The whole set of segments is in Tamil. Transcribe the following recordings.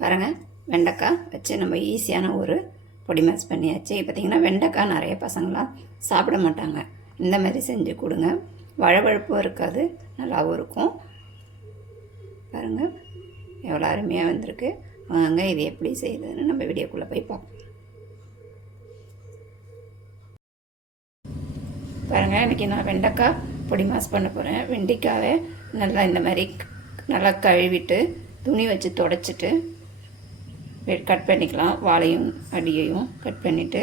பாருங்கள் வெண்டைக்காய் வச்சு நம்ம ஈஸியான ஒரு பொடி மேஸ் பண்ணியாச்சு. பார்த்திங்கன்னா வெண்டைக்காய் நிறைய பசங்களாம் சாப்பிட மாட்டாங்க. இந்த மாதிரி செஞ்சு கொடுங்க. வழவழப்பும் இருக்காது நல்லாவும் இருக்கும். பாருங்கள் எவ்வளோ அருமையாக வந்திருக்கு. வாங்க இது எப்படி செய்யுதுன்னு நம்ம வீடியோக்குள்ளே போய் பார்ப்போம். பாருங்கள் இன்றைக்கி நான் வெண்டைக்காய் பொடி மாஸ் பண்ண போகிறேன் வெண்டைக்காவை நல்லா இந்த மாதிரி நல்லா கழுவிட்டு துணி வச்சு தொடச்சிட்டு கட் பண்ணிக்கலாம். வாழையும் அடியையும் கட் பண்ணிவிட்டு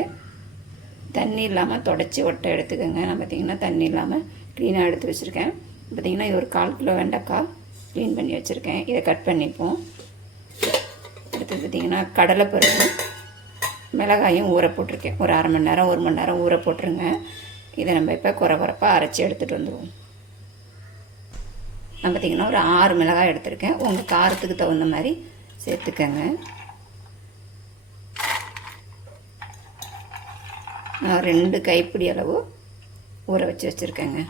தண்ணி இல்லாமல் தொடச்சி ஒட்டை எடுத்துக்கோங்க. நான் பார்த்திங்கன்னா தண்ணி இல்லாமல் க்ளீனாக எடுத்து வச்சுருக்கேன். பார்த்திங்கன்னா இது ஒரு கால் கிலோ வெண்டைக்காய் க்ளீன் பண்ணி வச்சுருக்கேன். இதை கட் பண்ணிப்போம். அடுத்து பார்த்திங்கன்னா கடலைப்பருப்பு மிளகாயும் ஊற போட்டிருக்கேன். ஒரு அரை மணி நேரம் ஒரு மணி நேரம் ஊற போட்டுருங்க. இதை நம்ம இப்போ குறை குறைப்பாக அரைச்சி எடுத்துகிட்டு வந்துடுவோம் நான் பார்த்திங்கன்னா ஒரு ஆறு மிளகாய் எடுத்திருக்கேன். உங்கள் காரத்துக்கு தகுந்த மாதிரி சேர்த்துக்கங்க. நான் ரெண்டு கைப்பிடி அளவு ஊற வச்சு வச்சுருக்கேங்க.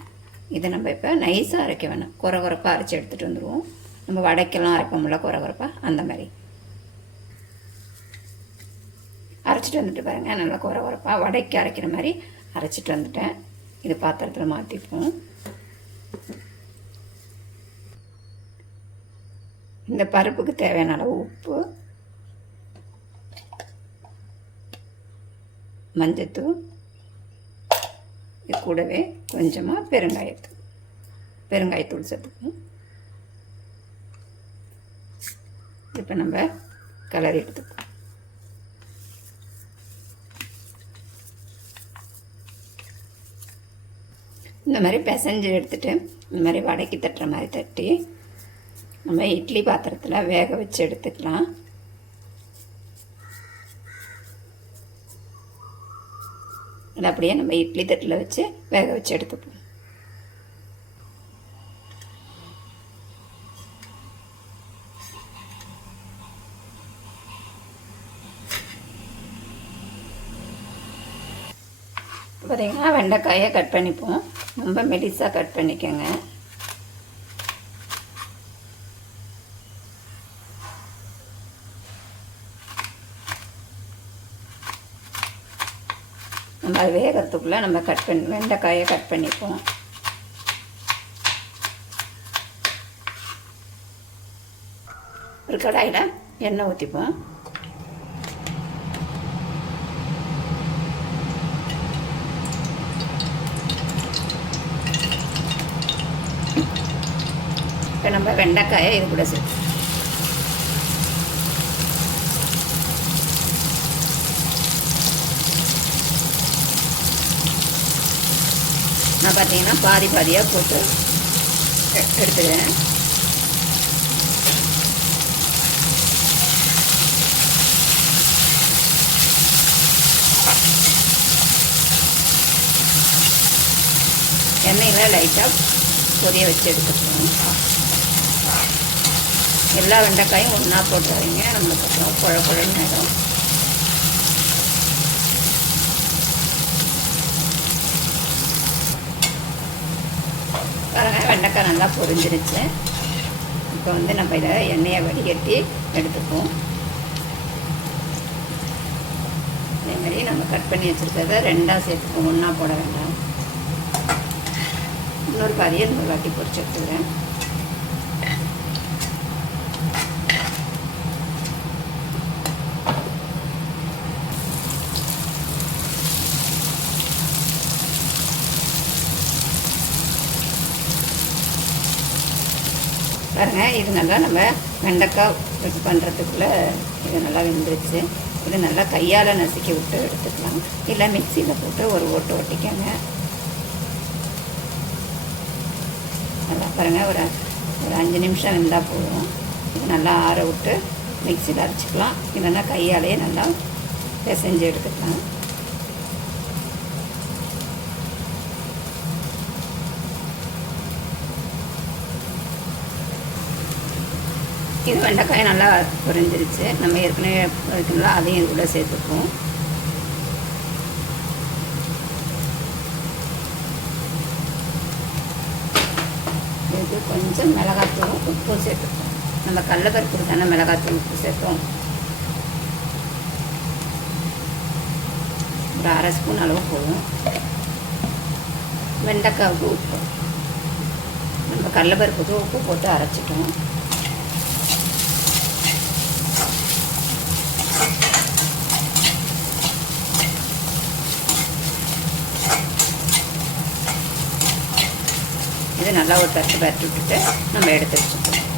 இதை நம்ம இப்போ நைஸாக அரைக்க வேணாம். குறை குறைப்பாக அரைச்சி எடுத்துகிட்டு வந்துடுவோம் நம்ம வடைக்கெல்லாம் அரைப்போம்ல குறை குறைப்பாக அந்த மாதிரி. அரைச்சிட்டு வந்துட்டு பாருங்கள் நல்லா குறை குறைப்பாக வடைக்கு அரைக்கிற மாதிரி அரைச்சிட்டு வந்துட்டேன். இது பாத்திரத்தில் மாற்றிப்போம் இந்த பருப்புக்கு தேவையான அளவு உப்பு. மஞ்சத்தூள். இது கூடவே கொஞ்சமாக பெருங்காயத்தூள். பெருங்காயத்தூள் சேர்த்துக்கணும். இப்போ நம்ம கலரி எடுத்துக்கணும் இந்த மாதிரி பிசைஞ்சு எடுத்துகிட்டு இந்த மாதிரி வடைக்கு தட்டுற மாதிரி தட்டி நம்ம இட்லி பாத்திரத்தில் வேக வச்சு எடுத்துக்கலாம். அதை அப்படியே நம்ம இட்லி தட்டில் வச்சு வேக வச்சு எடுத்துப்போம். பார்த்தீங்கன்னா வெண்டைக்காயை கட் பண்ணிப்போம். ரொம்ப மெலிசாக கட் பண்ணிக்கோங்க. நம்ம வேகிறதுக்குள்ளே நம்ம கட் பண்ணி வெண்டைக்காயை கட் பண்ணிப்போம். ஒரு கடாயில் எண்ணெய் ஊற்றிப்போம் இப்போ நம்ம வெண்டைக்காயை இது கூட சேர்த்து நான் பார்த்தீங்கன்னா பாதி பாதியாக போட்டு எடுத்துக்கிறேன். எண்ணெயில் லைட்டாக பொரிய வச்சு எடுத்துக்கணும். எல்லா வெண்டைக்காயும் ஒன்றா போட்டு வரீங்க நம்மளுக்கு அப்புறம் குழ குழன்னு ஆகிடும் பாருங்க வெண்டைக்காய் நல்லா பொரிஞ்சிருச்சு. இப்போ வந்து நம்ம இதை எண்ணெயை வடிகட்டி எடுத்துப்போம் அதே மாதிரி நம்ம கட் பண்ணி வச்சுருக்கிறத ரெண்டாக சேர்த்துப்போம் ஒன்றா போட வேண்டாம். இன்னொரு பாதியை இன்னொரு வாட்டி பொறிச்சு எடுத்துக்கிறேன். பாருங்கள் இது நல்லா நம்ம வெண்டைக்காய் இது பண்ணுறதுக்குள்ளே இது நல்லா வெந்துருச்சு. இது நல்லா கையால் நசுக்கி விட்டு எடுத்துக்கலாம். இல்லை மிக்சியில் போட்டு ஒரு ஓட்டு ஓட்டிக்கோங்க நல்லா பாருங்கள் ஒரு ஒரு அஞ்சு நிமிஷம் வெந்தால் போதும். இது நல்லா ஆற விட்டு மிக்சியில் அரைச்சிக்கலாம். இல்லைன்னா கையாலேயே நல்லா பிசைஞ்சு எடுத்துக்கலாம். இது வெண்டைக்காய் நல்லா பொரிஞ்சிருச்சு நம்ம ஏற்கனவே வைக்கணும்ல அதையும் இது கூட சேர்த்துப்போம். இது கொஞ்சம் மிளகாத்தூள் உப்பும் சேர்த்துப்போம். நம்ம கடலப்பருப்பு தானே மிளகாத்தூள் உப்பு சேர்த்தோம். ஒரு அரை ஸ்பூன் அளவு போதும். வெண்டைக்காவுக்கு உப்பு. நம்ம கடலப்பருப்புக்கு உப்பு போட்டு அரைச்சிட்டோம். இது நல்லா ஒரு பரட்டு பரட்டி விட்டுட்டு நம்ம எடுத்து வச்சுக்கணும்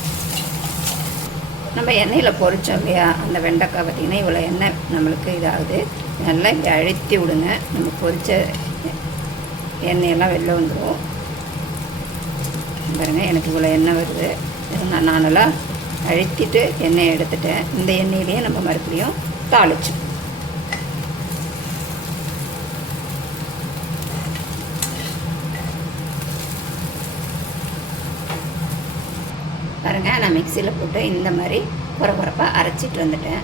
நம்ம எண்ணெயில் பொறிச்சோம் இல்லையா? அந்த வெண்டைக்காய் பார்த்திங்கன்னா இவ்வளோ எண்ணெய் நம்மளுக்கு இதாகுது. நல்லா இப்படி அழுத்தி விடுங்க. நம்ம பொறிச்ச எண்ணெயெல்லாம் வெளில வந்துடும் பாருங்கள் எனக்கு இவ்வளோ எண்ணெய் வருது. நான் நானெல்லாம் நல்லா அழுத்திட்டு எண்ணெயை எடுத்துட்டேன். இந்த எண்ணெயிலேயே நம்ம மறுபடியும் தாளிச்சு பாருங்கள் நான் மிக்சியில் போட்டு இந்த மாதிரி குறை குறைப்பாக அரைச்சிட்டு வந்துட்டேன்.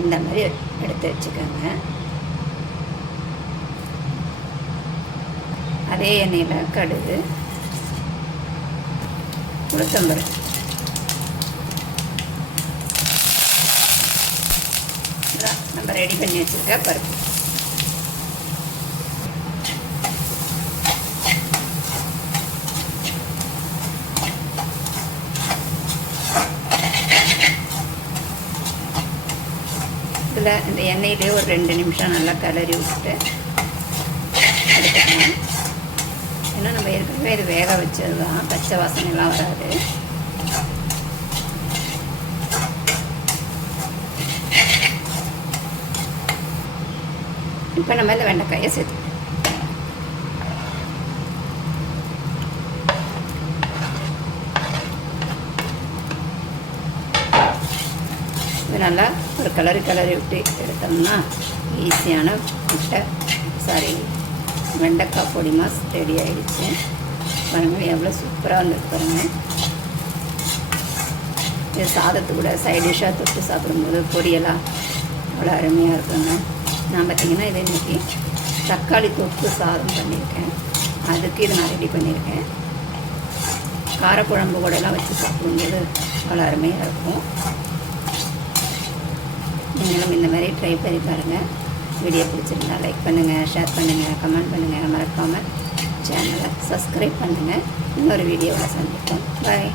இந்த மாதிரி எடுத்து வச்சுக்கோங்க. அதே எண்ணெயில் கடுகு உளுத்தம்பரு இதான் நம்ம ரெடி பண்ணி வச்சுருக்க பருப்பு. இதில் இந்த எண்ணெயிலே ஒரு ரெண்டு நிமிஷம் நல்லா கிளறி விட்டுட்டு ஏன்னா நம்ம ஏற்கனவே இது வேக வச்சது தான் பச்சை வாசனைலாம் வராது. இப்போ நம்ம இந்த வெண்டைக்காயை சேர்த்து இது நல்லா ஒரு கலரி கலரி விட்டு எடுத்தோம்னா ஈஸியான முட்டை. சாரி வெண்டைக்காய் பொடி மாஸ் ரெடி ஆகிடுச்சு பாருங்கள் எவ்வளோ சூப்பராக வந்துருக்கு பாருங்கள் இது சாதத்து கூட சைட் டிஷ்ஷாக தொட்டு சாப்பிடும்போது பொரியெல்லாம் அவ்வளோ அருமையாக இருக்குங்க. நான் பார்த்தீங்கன்னா இது இன்றைக்கி தக்காளி தொக்கு சாதம் பண்ணியிருக்கேன். அதுக்கு இது நான் ரெடி பண்ணியிருக்கேன். காரக்குழம்பு கூடலாம் வச்சு சாப்பிடும்போது அவ்வளோ அருமையாக இருக்கும். நீங்களும் இந்த மாதிரி ட்ரை பண்ணி பாருங்கள் வீடியோ பிடிச்சிருந்தா லைக் பண்ணுங்கள் ஷேர் பண்ணுங்கள் கமெண்ட் பண்ணுங்கள் மறக்காமல் சேனலை சப்ஸ்கிரைப் பண்ணுங்கள் இன்னொரு வீடியோவில் சந்திப்போம். பாய்